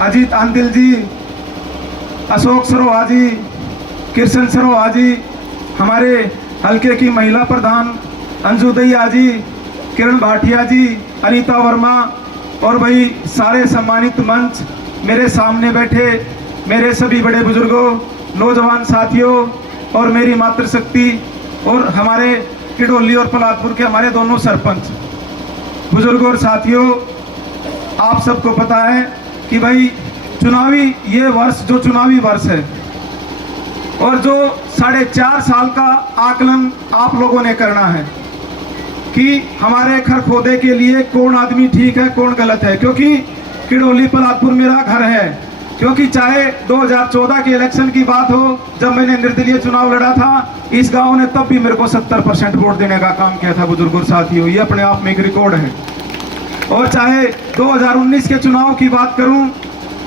अजीत आंदिल जी, अशोक सरोहा जी, कृष्ण सरोहा जी, हमारे हल्के की महिला प्रधान अंजू दैया जी, किरण भाटिया जी, अनीता वर्मा और भाई सारे सम्मानित मंच, मेरे सामने बैठे मेरे सभी बड़े बुजुर्गों, नौजवान साथियों और मेरी मातृशक्ति और हमारे किडोली और पलातपुर के हमारे दोनों सरपंच, बुजुर्गों और साथियों, आप सबको पता है कि भाई चुनावी ये वर्ष जो चुनावी वर्ष है और जो 4.5 साल का आकलन आप लोगों ने करना है कि हमारे खरखोदे के लिए कौन आदमी ठीक है कौन गलत है, क्योंकि किडोली पलातपुर मेरा घर है। क्योंकि चाहे 2014 के इलेक्शन की बात हो, जब मैंने निर्दलीय चुनाव लड़ा था, इस गांव ने तब भी मेरे को 70% वोट देने का काम किया था बुजुर्गों और साथियों, ये अपने आप में एक रिकॉर्ड है। और चाहे 2019 के चुनाव की बात करूं,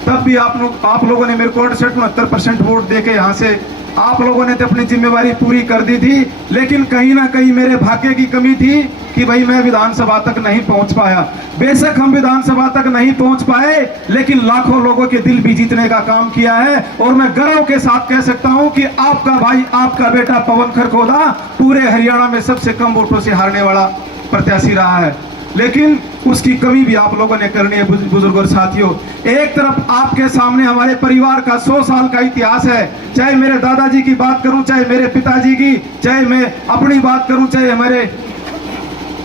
तब भी आप लोगों ने मेरे को 68-69% वोट देके यहाँ से आप लोगों ने तो अपनी जिम्मेवारी पूरी कर दी थी, लेकिन कहीं ना कहीं मेरे भाग्य की कमी थी कि भाई मैं विधानसभा तक नहीं पहुंच पाया। बेशक हम विधानसभा तक नहीं पहुंच पाए, लेकिन लाखों लोगों के दिल भी जीतने का काम किया है। और मैं गर्व के साथ कह सकता हूं कि आपका भाई, आपका बेटा पवन खरखोदा पूरे हरियाणा में सबसे कम वोटों से हारने वाला प्रत्याशी रहा है, लेकिन उसकी कमी भी आप लोगों ने करनी है बुजुर्गों और साथियों। एक तरफ आपके सामने हमारे परिवार का 100 साल का इतिहास है, चाहे मेरे दादाजी की बात करूं, चाहे मेरे पिताजी की, चाहे मैं अपनी बात करूं, चाहे हमारे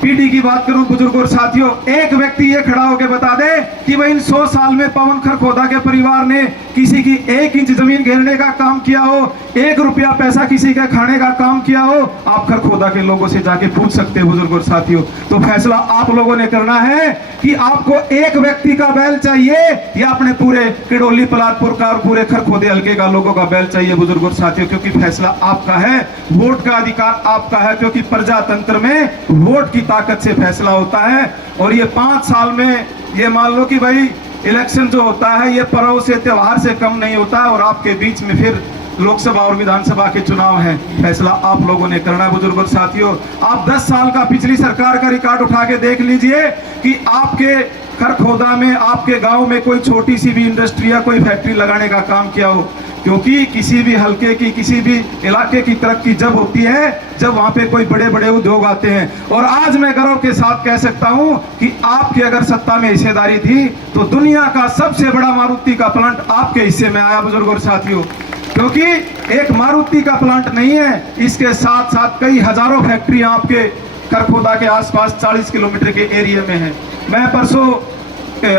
पीढ़ी की बात करूं बुजुर्गों और साथियों। एक व्यक्ति ये खड़ा होकर बता दे कि भाई इन 100 साल में पवन खरखोदा के परिवार ने किसी की 1 इंच जमीन घेरने का काम किया हो, 1 रुपया पैसा किसी के खाने का काम किया हो, आप खरखोदा के लोगों से जाके पूछ सकते हैं बुजुर्गों और साथियों। तो फैसला आप लोगों ने करना है कि आपको एक व्यक्ति का बैल चाहिए या अपने पूरे किडोली पलातपुर का और पूरे खरखोदे हल्के का लोगों का बैल चाहिए बुजुर्गों और साथियों, क्योंकि फैसला आपका है, वोट का अधिकार आपका है, क्योंकि प्रजातंत्र में वोट की ताकत से फैसला होता है। और ये 5 साल में ये मान लो कि भाई इलेक्शन जो होता है ये पर्व से त्योहार से कम नहीं होता, और आपके बीच में फिर लोकसभा और विधानसभा के चुनाव हैं। फैसला आप लोगों ने करना है बुजुर्गों और साथियों। आप 10 साल का पिछली सरकार का रिकॉर्ड उठा के देख लीजिए कि आपके खरखोदा में, आपके गांव में कोई छोटी सी भी इंडस्ट्री या कोई फैक्ट्री लगाने का काम किया हो, क्योंकि किसी भी हल्के की, किसी भी इलाके की तरक्की जब होती है जब वहां पे कोई बड़े बड़े उद्योग आते हैं। और आज मैं गर्व के साथ कह सकता हूं कि आपकी अगर सत्ता में हिस्सेदारी थी तो दुनिया का सबसे बड़ा मारुति का प्लांट आपके हिस्से में आया बुजुर्गों और साथियों। क्योंकि एक मारुति का प्लांट नहीं है, इसके साथ साथ कई हजारों फैक्ट्रियां आपके खरखोदा के आसपास 40 किलोमीटर के एरिया में है। मैं परसों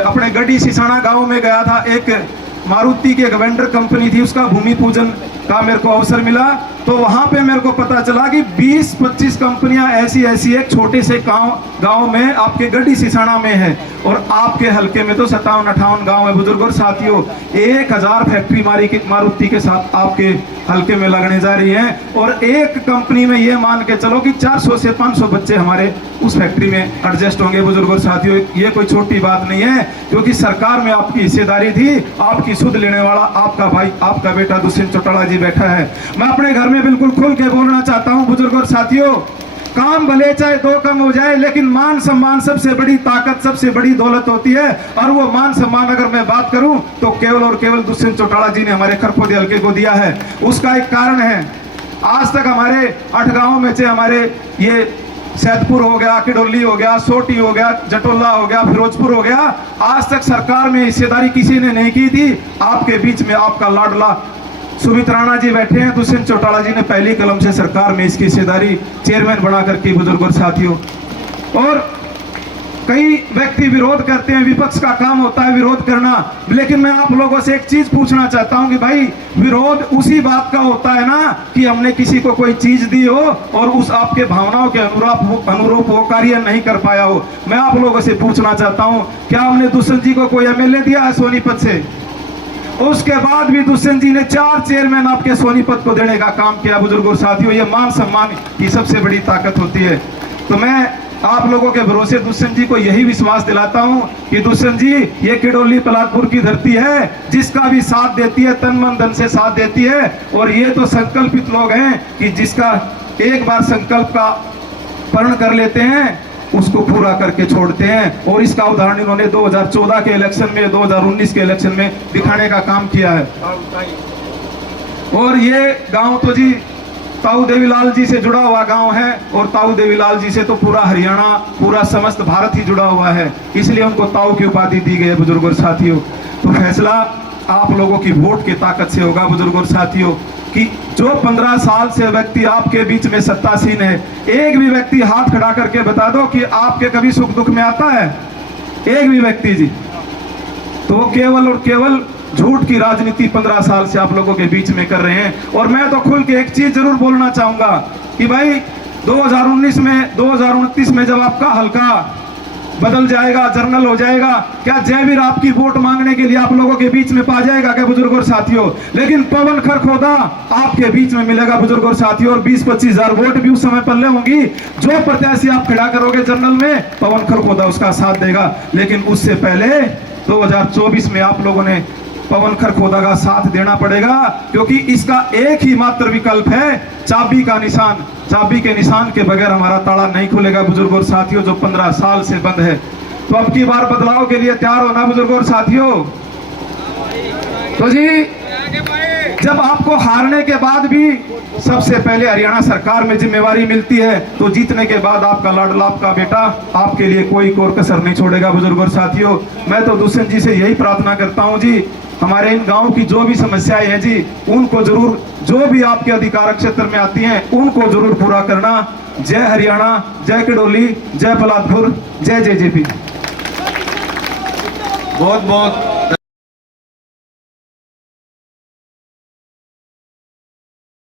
अपने गड्डी सिसाना गांव में गया था, एक मारुति की एक वेंडर कंपनी थी, उसका भूमि पूजन का मेरे को अवसर मिला, तो वहां पे मेरे को पता चला कि 20-25 कंपनियां ऐसी एक छोटे से गांव में आपके गड्डी सिसाना में है, और आपके हल्के में तो 57-58 गांव है बुजुर्गों और साथियों। 1000 फैक्ट्री मारुति के साथ आपके हल्के में लगने जा रही है, और एक कंपनी में ये मान के चलो कि 400 से 500 बच्चे हमारे उस फैक्ट्री में एडजस्ट होंगे बुजुर्गों और साथियों। ये कोई छोटी बात नहीं है, क्योंकि सरकार में आपकी हिस्सेदारी थी, आपकी सुध लेने वाला आपका भाई, आपका बेटा दुष्यंत चौटाला जी बैठा है। मैं अपने घर में बिल्कुल खुल के बोलना चाहता हूं बुजुर्गों और साथियों, काम भले चाहे 2 कम हो जाए, लेकिन मान सम्मान सबसे बड़ी ताकत, सबसे बड़ी दौलत होती है। और वो मान सम्मान अगर मैं बात करूं तो केवल और केवल दुष्यंत चौटाला जी ने हमारे खरखोदे हल्के को दिया है। उसका एक कारण है, आज तक हमारे 8 गांवों में से हमारे ये सैदपुर हो गया, किडोली हो गया, सोटी हो गया, जटोला हो गया, फिरोजपुर हो गया, आज तक सरकार में हिस्सेदारी किसी ने नहीं की थी। आपके बीच में आपका लाडला सुमित राणा जी बैठे हैं, दुष्यंत चौटाला जी ने पहली कलम से सरकार में इसकी हिस्सेदारी चेयरमैन बना करके बुजुर्गों और साथियों। और कई व्यक्ति विरोध करते हैं, विपक्ष का काम होता है विरोध करना, लेकिन मैं आप लोगों से एक चीज पूछना चाहता हूं कि भाई विरोध उसी बात का होता है ना कि हमने किसी को कोई चीज दी हो और उस आपके भावनाओं के अनुरूप वो कार्य नहीं कर पाया हो। मैं आप लोगों से पूछना चाहता हूं, क्या हमने दुष्यंत जी को कोई एमएलए दिया है सोनीपत से? उसके बाद भी दुष्यंत जी ने 4 चेयरमैन आपके सोनीपत को देने का काम किया बुजुर्गों और साथियों। ये मान सम्मान की सबसे बड़ी ताकत होती है। तो मैं आप लोगों के भरोसे दुष्यंत जी को यही विश्वास दिलाता हूं कि दुष्यंत जी, ये किडोली पलातपुर की धरती है जिसका भी साथ देती है, तन मन धन से साथ देती है। और ये तो संकल्पित लोग हैं कि जिसका एक बार संकल्प का प्रण कर लेते हैं उसको पूरा करके छोड़ते हैं। और इसका उदाहरण इन्होंने 2014 के इलेक्शन में, 2019 के इलेक्शन में दिखाने का काम किया है। और ये गांव तो जी ताऊ देवीलाल जी से जुड़ा हुआ गांव है, और ताऊ देवीलाल जी से तो पूरा हरियाणा, पूरा समस्त भारत ही जुड़ा हुआ है, इसलिए उनको ताऊ की उपाधि दी गई है बुजुर्ग और साथियों। तो फैसला आप लोगों की वोट की ताकत से होगा बुजुर्ग और साथियों, कि जो 15 साल से व्यक्ति आपके बीच में सत्तासीन है, एक भी व्यक्ति हाथ खड़ा करके बता दो कि आपके कभी सुख दुख में आता है, एक भी व्यक्ति जी। तो वो केवल और केवल झूठ की राजनीति 15 साल से आप लोगों के बीच में कर रहे हैं। और मैं तो खुल के एक चीज जरूर बोलना चाहूंगा कि भाई 2019 में, 2029 में जब आपका हल्का बदल जाएगा, जर्नल हो जाएगा, क्या जयवीर आपकी वोट मांगने के लिए आप लोगों के बीच में पा जाएगा क्या बुजुर्ग और साथियों? लेकिन पवन खरखोदा आपके बीच में मिलेगा बुजुर्ग और साथियों, और 20-25 हजार वोट भी उस समय पल्ले होंगी। जो प्रत्याशी आप खड़ा करोगे जर्नल में, पवन खरखोदा उसका साथ देगा। लेकिन उससे पहले 2024 में आप लोगों ने पवन खरखोदा का साथ देना पड़ेगा, क्योंकि इसका एक ही मात्र विकल्प है, चाबी का निशान। चाबी के निशान के बगैर हमारा ताला नहीं खुलेगा बुजुर्ग और साथियों, जो 15 साल से बंद है। तो अब की बार बदलाव के लिए तैयार होना बुजुर्ग और साथियों। तो जी जब आपको हारने के बाद भी सबसे पहले हरियाणा सरकार में जिम्मेवारी मिलती है, तो जीतने के बाद आपका लाडला, आपका बेटा आपके लिए कोई कोर कसर नहीं छोड़ेगा बुजुर्ग और साथियों। मैं तो दुष्यंत जी से यही प्रार्थना करता हूं जी, हमारे इन गांव की जो भी समस्याएं हैं जी, उनको जरूर, जो भी आपके अधिकार क्षेत्र में आती हैं, उनको जरूर पूरा करना। जय हरियाणा, जय किडोली, जय पलादपुर, जय जेजेपी। बहुत बहुत